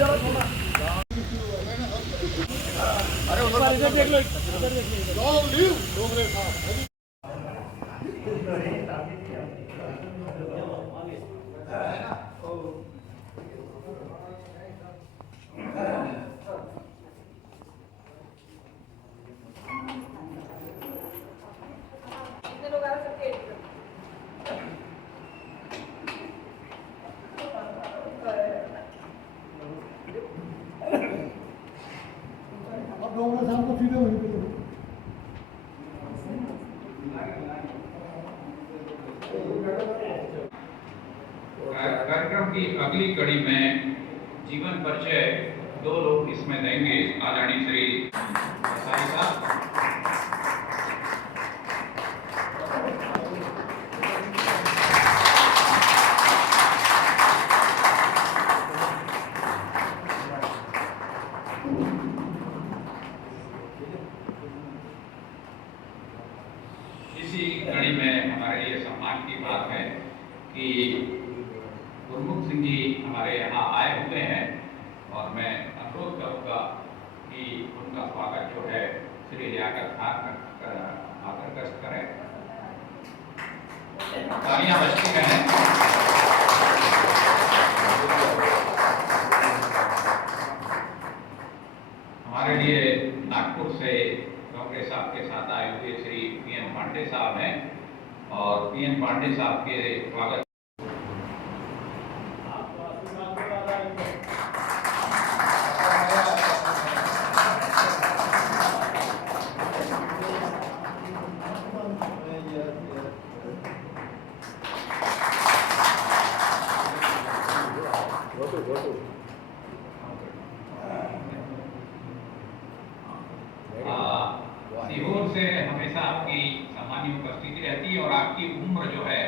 अरे उधर देख लो, इधर देख लो। कार्यक्रम की अगली कड़ी में जीवन परिचय 2 लोग इसमें देंगे। आदरणीय श्री साई साहब, इसी कड़ी में हमारे लिए सम्मान की बात है कि गुरमुख सिंह जी हमारे यहाँ आए हुए हैं और मैं अनुरोध करूँगा कि उनका स्वागत जो है श्री लियाकत खान आकर करें। तालियां बजती रहें। हमारे लिए नागपुर से कांग्रेस साहब के साथ आए हुए श्री पीएन पांडे साहब हैं और पीएन पांडे साहब के स्वागत सीहोर से हमेशा आपकी सामान्य उपस्थिति रहती है और आपकी उम्र जो है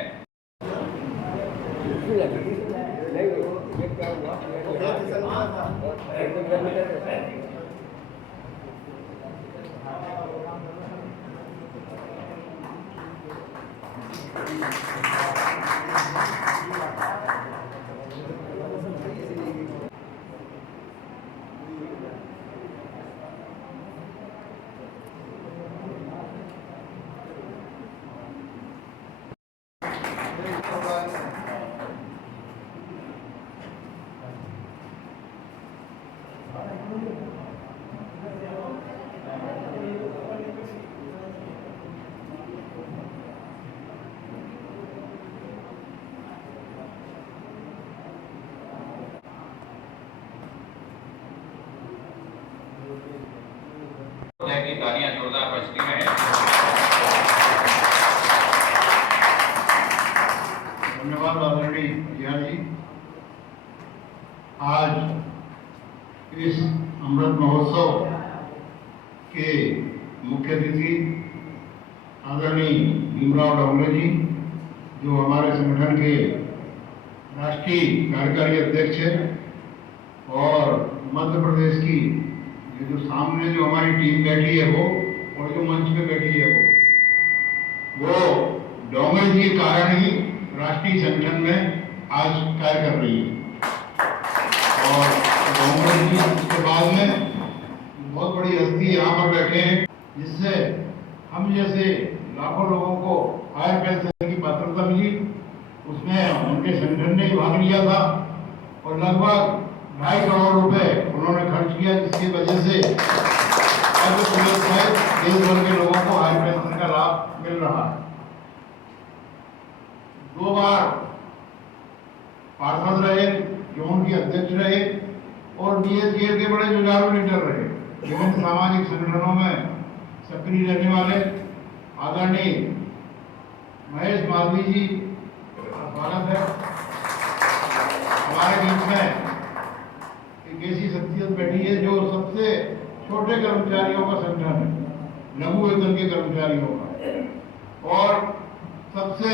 की तालियां जोरदार बजती रहे। धन्यवाद आदरणीय जिया जी। आज इस अमृत महोत्सव के मुख्य अतिथि आदरणीय भीमराव डोंगरे जी, जो हमारे संगठन के राष्ट्रीय कार्यकारी अध्यक्ष हैं, और मध्य प्रदेश की जो सामने जो हमारी टीम बैठी है वो, और जो मंच पे बैठी है वो डोंगरे जी के कारण ही राष्ट्रीय संगठन में आज कार्य कर रही है। और डोंगरे जी उसके बाद में बहुत बड़ी हस्ती यहाँ पर बैठे हैं, जिससे हम जैसे लाखों लोगों को हायर पेंशन की पात्रता मिली। उसमें उनके संगठन ने भाग लिया था और लगभग 2.5 करोड़ रुपए उन्होंने खर्च किया, जिसकी वजह से देश भर के लोगों को हाई पेंशन का लाभ मिल रहा है। 2 बार पार्षद रहे, जोन के अध्यक्ष रहे और डीएसजीएल के बड़े जुझारू लीडर रहे। विभिन्न सामाजिक संगठनों में सक्रिय रहने वाले आदरणीय महेश मालवीय जी का स्वागत है। हमारे बीच में एक ऐसी शख्सियत बैठी है जो सबसे छोटे कर्मचारियों का संगठन है, लघु वेतन के कर्मचारियों का, और सबसे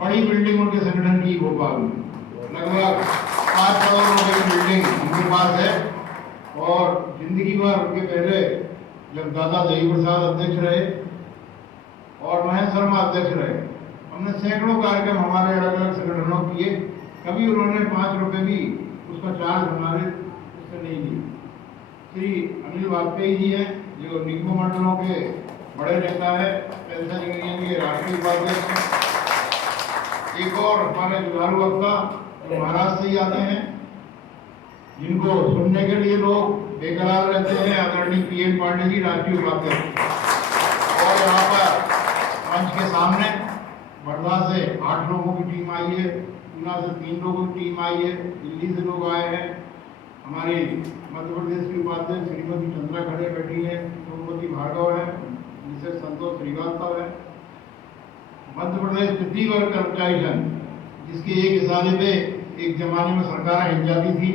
बड़ी बिल्डिंग उनके संगठन की भोपाल में लगभग 5 करोड़ रुपए की बिल्डिंग उनके पास है। और जिंदगी भर उनके पहले जब दादा देवी प्रसाद अध्यक्ष रहे और महेंद्र शर्मा अध्यक्ष रहे, हमने सैकड़ों कार्यक्रम हमारे अलग अलग संगठनों किए। कभी उन्होंने 5 रुपए भी उसका चार्ज हमारे उससे नहीं ली। श्री अनिल वाजपेयी जी हैं जो निगम मंडलों के बड़े नेता है, पेंशन यूनियन के राष्ट्रीय उपाध्यक्ष हैं। एक और हमारे जुझारू वक्ता जो महाराष्ट्र से ही आते हैं, जिनको सुनने के लिए लोग बेकरार रहते हैं, आदरणीय पीएन पांडे जी, राष्ट्रीय उपाध्यक्ष। और यहाँ पर मंच के सामने वर्धा से 8 लोगों की टीम आई है, पूना से 3 लोगों की टीम आई है, दिल्ली से लोग आए हैं। हमारी मध्य प्रदेश की उपाध्यक्ष श्रीमती चंद्रा खड़े बैठी है, सोमवती भार्गव है, मिसेस संतोष श्रीवास्तव है। मध्य प्रदेश तृतीय वर्ग कर्मचारी संघ, जिसके एक इशारे पे एक जमाने में सरकार हिल जाती थी,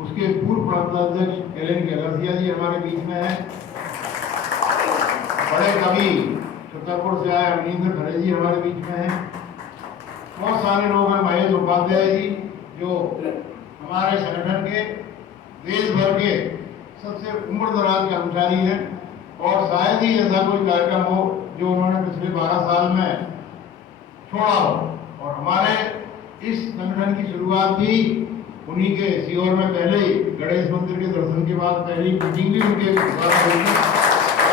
उसके पूर्व प्रांताध्यक्ष एल एन गैलसिया जी हमारे बीच में है। बड़े कवि छतरपुर से आए अमरिंदर खरे जी हमारे बीच में हैं। बहुत सारे लोग हैं, महेश उपाध्याय जी जो हमारे संगठन के देश भर के सबसे उम्रदराज कर्मचारी हैं, और शायद ही ऐसा कोई कार्यक्रम हो जो उन्होंने पिछले 12 साल में छोड़ा हो। और हमारे इस संगठन की शुरुआत भी उन्हीं के सीहोर में पहले ही गणेश मंदिर के दर्शन के बाद पहली मीटिंग भी उनके द्वारा हुई थी।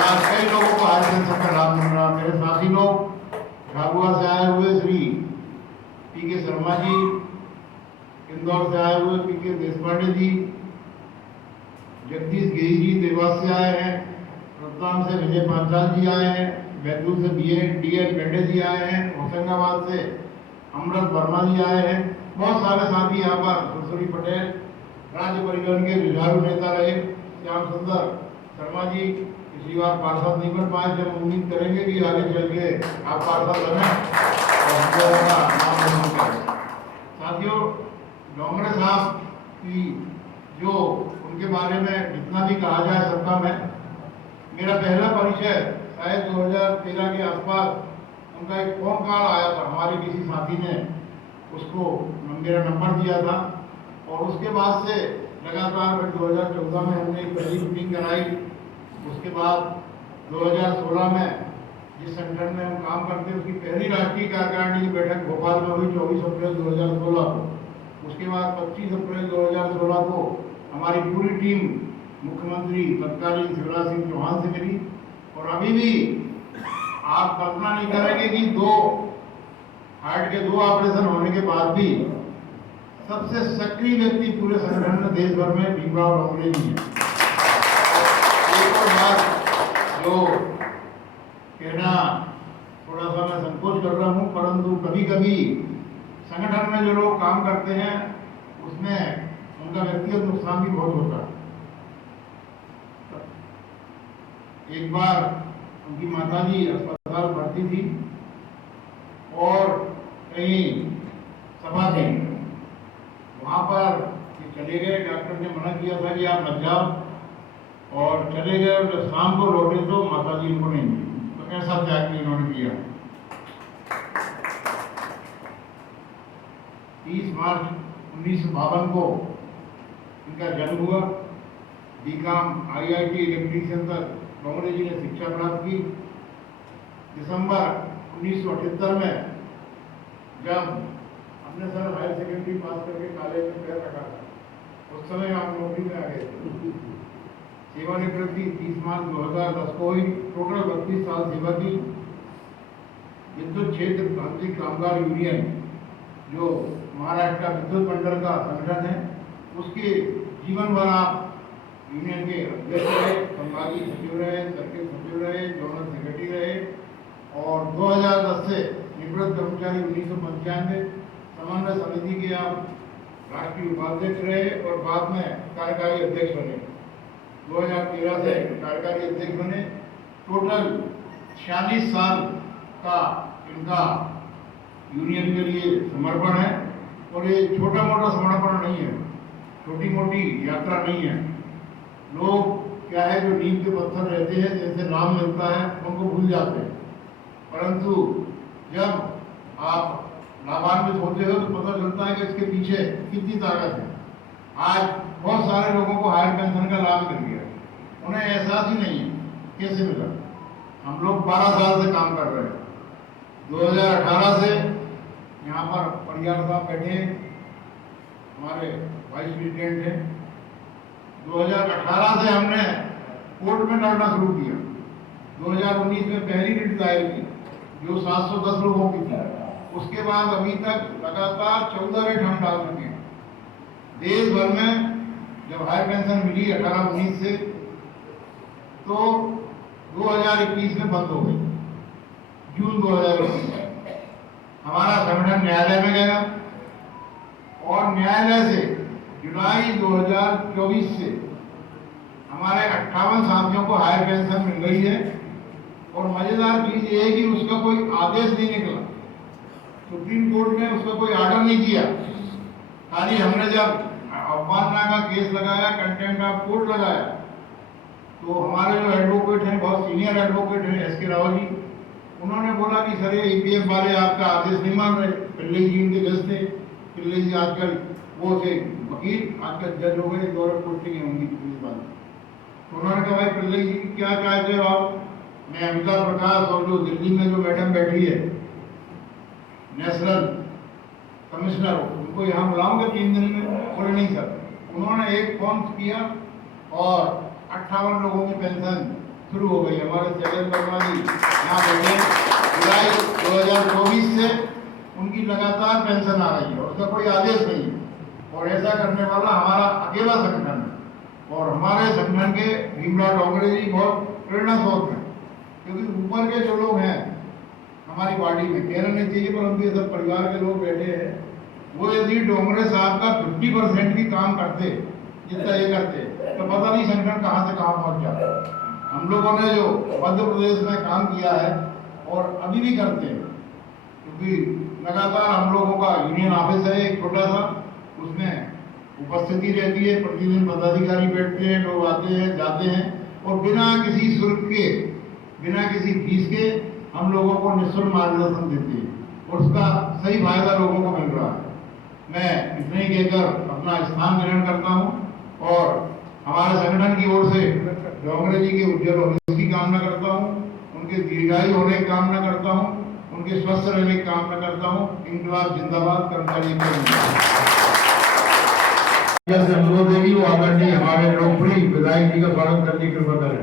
आज कई लोगों को आज पेंशन का लाभ मिल रहा। मेरे साथी लोग झाबुआ से आए हुए श्री पी के शर्मा जी, इंदौर से आए हुए पी के देशपांडे जी, जगदीश गिरी जी देवास से आए हैं, रतलाम से विजय पांचाल जी आए हैं, बैतूल से डी एन पेंडे जी आए हैं, होशंगाबाद से अमृत वर्मा जी आए हैं। बहुत सारे साथी यहाँ पर, सुश्री पटेल राज्य परिवहन के जुझारू नेता रहे, श्याम सुंदर शर्मा जी पिछली बार पार्षद नहीं बन पाए, जब उम्मीद करेंगे कि आगे चल के आप पार्षद बने और हम लोगों का नाम रोशन करें। साथियों, डोंगरे साहब की जो उनके बारे में जितना भी कहा जाए सब कम है। मेरा पहला परिचय शायद 2013 के आसपास उनका एक फोन कॉल आया था, हमारे किसी साथी ने उसको मेरा नंबर दिया था, और उसके बाद से लगातार 2014 में हमने एक पहली मीटिंग कराई। उसके बाद 2016 में जिस संगठन में हम काम करते हैं उसकी पहली राष्ट्रीय कार्यकारिणी की बैठक भोपाल में हुई 24 अप्रैल 2016 को। उसके बाद 25 अप्रैल 2016 को हमारी पूरी टीम मुख्यमंत्री तत्कालीन शिवराज सिंह चौहान से मिली। और अभी भी आप कल्पना नहीं करेंगे कि 2 हार्ट के 2 ऑपरेशन होने के बाद भी सबसे सक्रिय व्यक्ति पूरे संगठन में देश भर में भीमराव डोंगरे जी हैं। एक और बात जो कहना थोड़ा सा मैं संकोच कर रहा हूँ, परंतु कभी कभी संगठन में जो लोग काम करते हैं उसमें उनका व्यक्तिगत नुकसान भी बहुत होता है। एक बार उनकी माताजी अस्पताल भर्ती थी और कहीं सभा थी, वहाँ पर ये चले गए। डॉक्टर ने मना किया था कि आप मत जाओ, और चले गए। और जब शाम को लौटे तो माताजी उनको नहीं मिली। तो ऐसा त्याग भी इन्होंने किया। 30 मार्च 1952 को इनका जन्म हुआ। बीकॉम IIT इलेक्ट्रीशियन तक डोंगरे जी ने शिक्षा प्राप्त की। दिसंबर 1978 में जब हमने सर हायर सेकेंडरी पास करके कॉलेज में पैर रखा था, उस समय आप नौकरी में आ गए थे। सेवानिवृत्ति 30 मार्च 2010 को हुई। टोटल 32 साल सेवा की। विद्युत क्षेत्र प्रांतिक कामगार यूनियन जो महाराष्ट्र का विद्युत मंडल का संगठन है, उसके जीवन भर आप यूनियन के अध्यक्ष रहे, संभागीय सचिव रहे, सर्किल सचिव रहे, जोनल सेक्रेटरी रहे, और 2010 से निवृत्त कर्मचारी 1995 समन्वय समिति के आप राष्ट्रीय उपाध्यक्ष रहे और बाद में कार्यकारी अध्यक्ष बने। 2013 से कार्यकारी अध्यक्ष बने। टोटल 46 साल का इनका यूनियन के लिए समर्पण है, और ये छोटा मोटा समर्पण नहीं है, छोटी मोटी यात्रा नहीं है। लोग क्या है, जो नींव के पत्थर रहते हैं, जैसे नाम मिलता है उनको भूल जाते हैं, परंतु जब आप लाभान्वित होते हो तो पता चलता है कि इसके पीछे कितनी ताकत है। आज बहुत सारे लोगों को हायर पेंशन का लाभ मिल गया, उन्हें एहसास ही नहीं है कैसे मिला। हम लोग 12 साल से काम कर रहे हैं। 2018 से यहाँ पर परियार साहब बैठे, हमारे वाइस प्रेसिडेंट हैं, 2018 से हमने कोर्ट में लड़ना शुरू किया। 2019 में पहली रिट दायर की जो 710 लोगों की थी। उसके बाद अभी तक लगातार 14 रिट हम डाल चुके हैं। देश भर में जब हायर पेंशन मिली 18-19 से तो 2021 में बंद हो गई। जून 2021 में हमारा संगठन न्यायालय में गया और न्यायालय से जुलाई 2024 से हमारे 58 साथियों को हायर पेंशन मिल रही है। और मजेदार चीज ये है कि उसका कोई आदेश नहीं निकला, सुप्रीम कोर्ट ने उसका कोई ऑर्डर नहीं किया। खाली हमने जब अवमानना का केस लगाया, कंटेम्प्ट ऑफ कोर्ट लगाया, तो हमारे जो एडवोकेट हैं, बहुत सीनियर एडवोकेट हैं एस के राव जी, उन्होंने बोला कि सर ये ईपीएफ वाले आपका आदेश नहीं मान रहे। पिल्ले जी उनके जज थे, पिल्ले जी आजकल वो थे वकील, आजकल जज हो गए, गौरव पोस्टिंग है उनकी पुलिस वाली। तो उन्होंने कहा भाई पिल्ले जी क्या चाहते हो आप? मैं अमिताभ प्रकाश और जो दिल्ली में जो मैडम बैठी है नेशनल कमिश्नर, उनको यहाँ बुलाऊंगा 3 दिन में। बोले नहीं सर। उन्होंने एक फॉर्म किया और 58 लोगों की पेंशन शुरू हो गई। हमारे जगन वर्मा जी यहाँ बैठे, जुलाई 2024 से उनकी लगातार पेंशन आ रही है और उसका कोई आदेश नहीं है। और ऐसा करने वाला हमारा अकेला संगठन है। और हमारे संगठन के भीमराव डोंगरे जी बहुत प्रेरणा स्रोत हैं, क्योंकि ऊपर के जो लोग हैं हमारी पार्टी में, कहना नहीं चाहिए परंतु ये सब परिवार के लोग बैठे हैं, वो यदि डोंगरे साहब का 50% भी काम करते जितना ये करते तो पता नहीं संगठन कहाँ से कहाँ पहुँच जाता। हम लोगों ने जो मध्य प्रदेश में काम किया है और अभी भी करते हैं, क्योंकि लगातार हम लोगों का यूनियन ऑफिस है एक छोटा सा, उसमें उपस्थिति रहती है, प्रतिदिन पदाधिकारी बैठते हैं, लोग आते हैं जाते हैं और बिना किसी शुल्क के, बिना किसी फीस के हम लोगों को निःशुल्क मार्गदर्शन देते हैं और उसका सही फायदा लोगों को मिल रहा है। मैं इतने ही कहकर अपना स्थान ग्रहण करता हूँ और हमारे संगठन की ओर से डोंगरे जी के उज्जवल भविष्य की कामना करता हूँ, उनके दीर्घायु होने की कामना करता हूँ, उनके स्वस्थ रहने की कामना करता हूँ। इंकलाब जिंदाबाद, कर्मचारी अनुरोध है कि वो आदरणीय हमारे लोकप्रिय विधायक जी का स्वागत करने की कृपा करें।